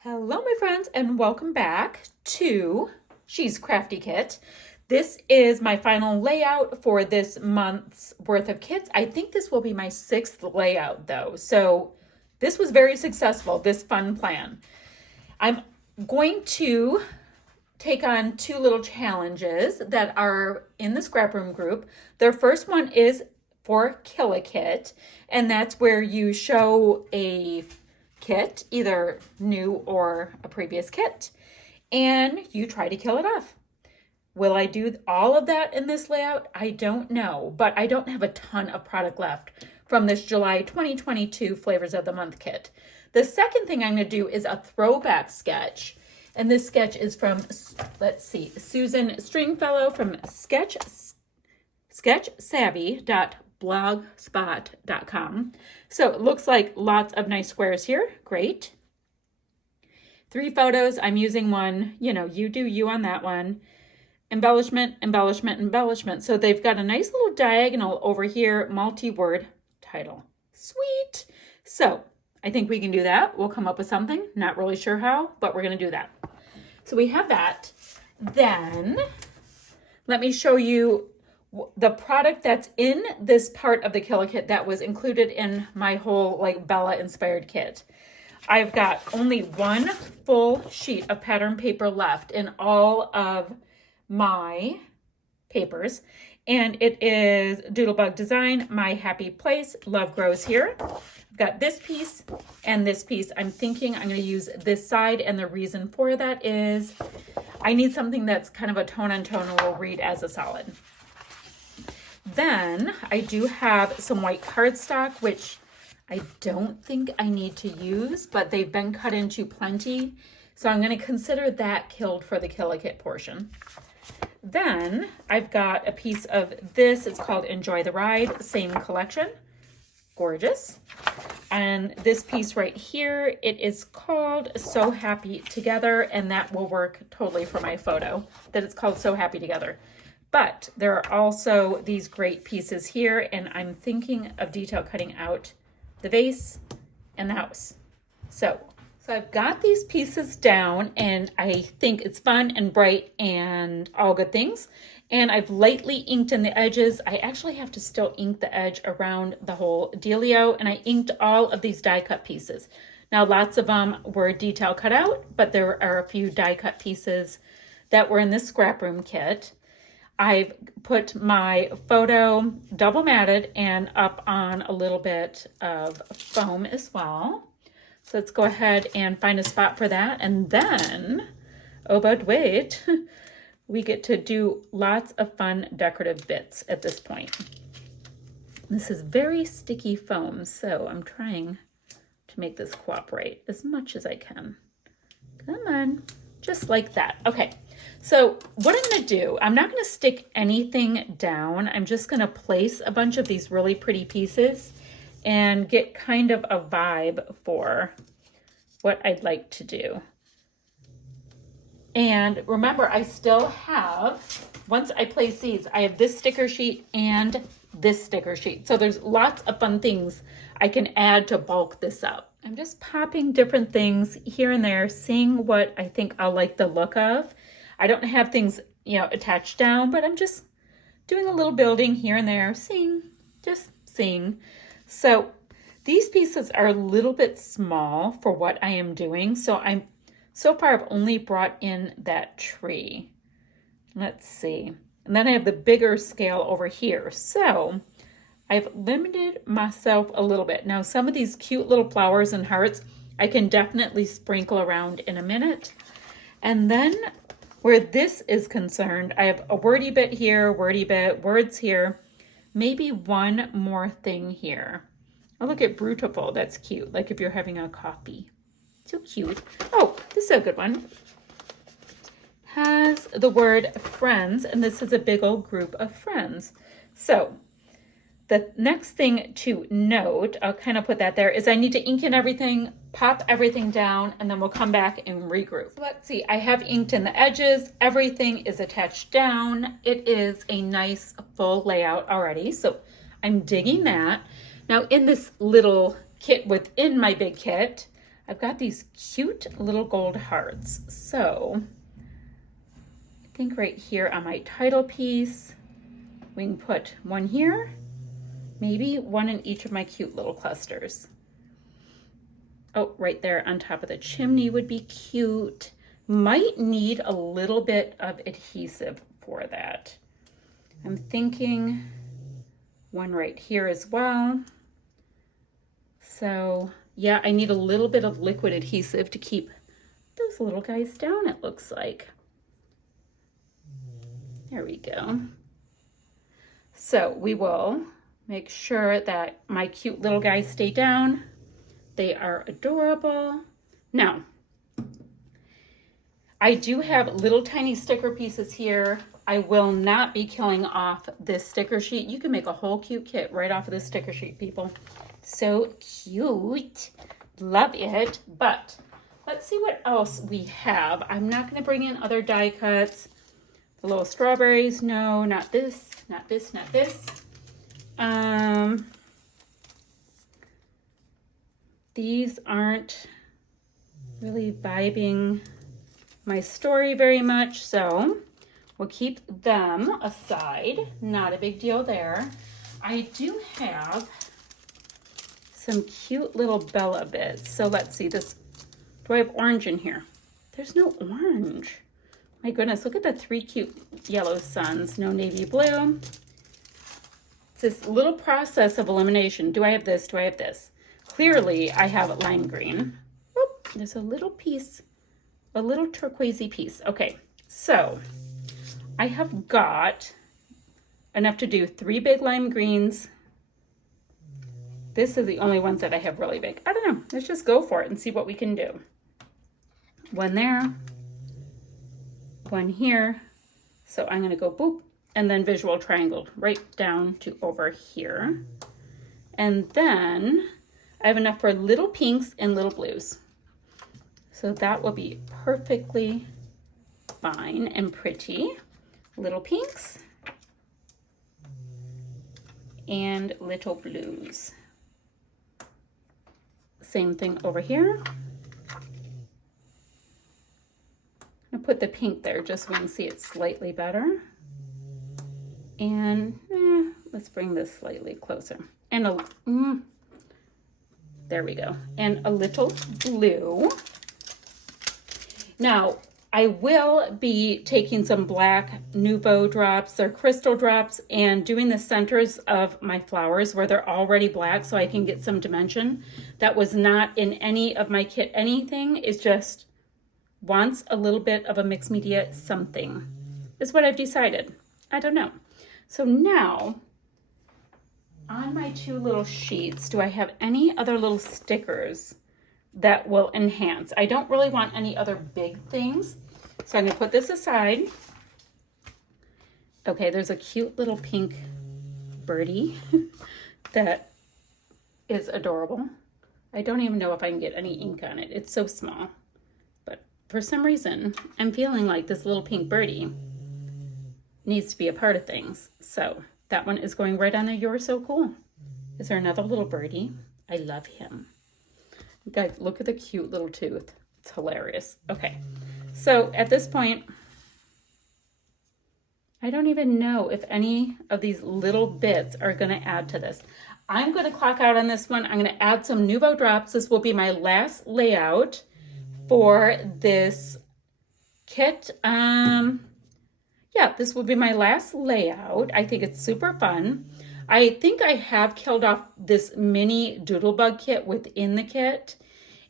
Hello, my friends, and welcome back to She's Crafty Kit. This is my final layout for this month's worth of kits. I think this will be my 6th layout, though. So this was very successful, this fun plan. I'm going to take on 2 little challenges that are in the scrap room group. Their first one is for Kill a Kit, and that's where you show a kit, either new or a previous kit, and you try to kill it off. Will I do all of that in this layout? I don't know, but I don't have a ton of product left from this July 2022 Flavors of the Month kit. The second thing I'm going to do is a throwback sketch, and this sketch is from, let's see, Susan Stringfellow from sketchsavvy.blogspot.com. So it looks like lots of nice squares here. Great. 3 photos. I'm using one. You do you on that one. Embellishment, embellishment, embellishment. So they've got a nice little diagonal over here, multi-word title. Sweet. So I think we can do that. We'll come up with something. Not really sure how, but we're going to do that. So we have that. Then let me show you the product that's in this part of the Kill Kit that was included in my whole Bella inspired kit. I've got only 1 full sheet of pattern paper left in all of my papers, and it is Doodlebug Design, My Happy Place, Love Grows Here. I've got this piece and this piece. I'm thinking I'm going to use this side, and the reason for that is I need something that's kind of a tone-on-tone and will read as a solid. Then I do have some white cardstock, which I don't think I need to use, but they've been cut into plenty. So I'm going to consider that killed for the Kill a Kit portion. Then I've got a piece of this. It's called Enjoy the Ride, same collection. Gorgeous. And this piece right here, it is called So Happy Together, and that will work totally for my photo, that it's called So Happy Together. But there are also these great pieces here, and I'm thinking of detail cutting out the vase and the house. So I've got these pieces down, and I think it's fun and bright and all good things. And I've lightly inked in the edges. I actually have to still ink the edge around the whole dealio, and I inked all of these die cut pieces. Now, lots of them were detail cut out, but there are a few die cut pieces that were in this scrap room kit. I've put my photo double matted and up on a little bit of foam as well. So let's go ahead and find a spot for that. And then, oh, but wait, we get to do lots of fun decorative bits at this point. This is very sticky foam, so I'm trying to make this cooperate as much as I can. Come on, just like that. Okay. So what I'm going to do, I'm not going to stick anything down. I'm just going to place a bunch of these really pretty pieces and get kind of a vibe for what I'd like to do. And remember, I still have, once I place these, I have this sticker sheet and this sticker sheet. So there's lots of fun things I can add to bulk this up. I'm just popping different things here and there, seeing what I think I'll like the look of. I don't have things, attached down, but I'm just doing a little building here and there, just seeing. So these pieces are a little bit small for what I am doing. So so far I've only brought in that tree. Let's see. And then I have the bigger scale over here. So I've limited myself a little bit. Now, some of these cute little flowers and hearts, I can definitely sprinkle around in a minute. And then where this is concerned, I have a wordy bit here, wordy bit, words here, maybe one more thing here. Oh, look at Brutiful. That's cute. Like if you're having a coffee. So cute. Oh, this is a good one. Has the word friends, and this is a big old group of friends. So the next thing to note, I'll kind of put that there, is I need to ink in everything, pop everything down, and then we'll come back and regroup. Let's see, I have inked in the edges. Everything is attached down. It is a nice full layout already, so I'm digging that. Now in this little kit within my big kit, I've got these cute little gold hearts. So I think right here on my title piece, we can put one here, maybe one in each of my cute little clusters. Oh, right there on top of the chimney would be cute. Might need a little bit of adhesive for that. I'm thinking one right here as well. So yeah, I need a little bit of liquid adhesive to keep those little guys down, it looks like. There we go. So we will make sure that my cute little guys stay down. They are adorable. Now, I do have little tiny sticker pieces here. I will not be killing off this sticker sheet. You can make a whole cute kit right off of this sticker sheet, people. So cute. Love it. But let's see what else we have. I'm not going to bring in other die cuts. The little strawberries. No, not this, not this, not this. These aren't really vibing my story very much, so we'll keep them aside. Not a big deal there. I do have some cute little Bella bits. So let's see this. Do I have orange in here? There's no orange. My goodness, look at the 3 cute yellow suns. No navy blue. It's this little process of elimination. Do I have this? Do I have this? Clearly, I have lime green. Oop, there's a little piece, a little turquoisey piece. Okay, so I have got enough to do 3 big lime greens. This is the only ones that I have really big. I don't know. Let's just go for it and see what we can do. One there, one here. So I'm going to go boop, and then visual triangle right down to over here. And then I have enough for little pinks and little blues. So that will be perfectly fine and pretty. Little pinks and little blues. Same thing over here. I'm gonna put the pink there just so we can see it slightly better. And let's bring this slightly closer. And there we go. And a little blue. Now, I will be taking some black Nouveau drops or crystal drops and doing the centers of my flowers where they're already black so I can get some dimension. That was not in any of my kit anything. It's just wants a little bit of a mixed media something is what I've decided. I don't know. So now on my 2 little sheets, do I have any other little stickers that will enhance? I don't really want any other big things. So I'm going to put this aside. Okay, there's a cute little pink birdie that is adorable. I don't even know if I can get any ink on it. It's so small. But for some reason, I'm feeling like this little pink birdie needs to be a part of things. So that one is going right on there. You're so cool. Is there another little birdie? I love him. Guys, look at the cute little tooth. It's hilarious. Okay, so at this point, I don't even know if any of these little bits are going to add to this. I'm going to clock out on this one. I'm going to add some Nouveau drops. This will be my last layout for this kit. Yeah, this will be my last layout. I think it's super fun. I think I have killed off this mini Doodlebug kit within the kit.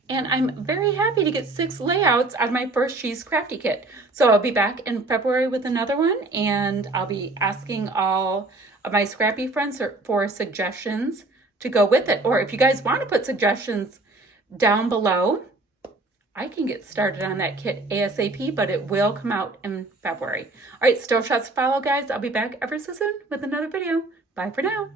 And I'm very happy to get 6 layouts out of my first She's Crafty kit. So I'll be back in February with another one. And I'll be asking all of my scrappy friends for suggestions to go with it. Or if you guys want to put suggestions down below, I can get started on that kit ASAP, but it will come out in February. All right, still shots to follow, guys. I'll be back ever so soon with another video. Bye for now.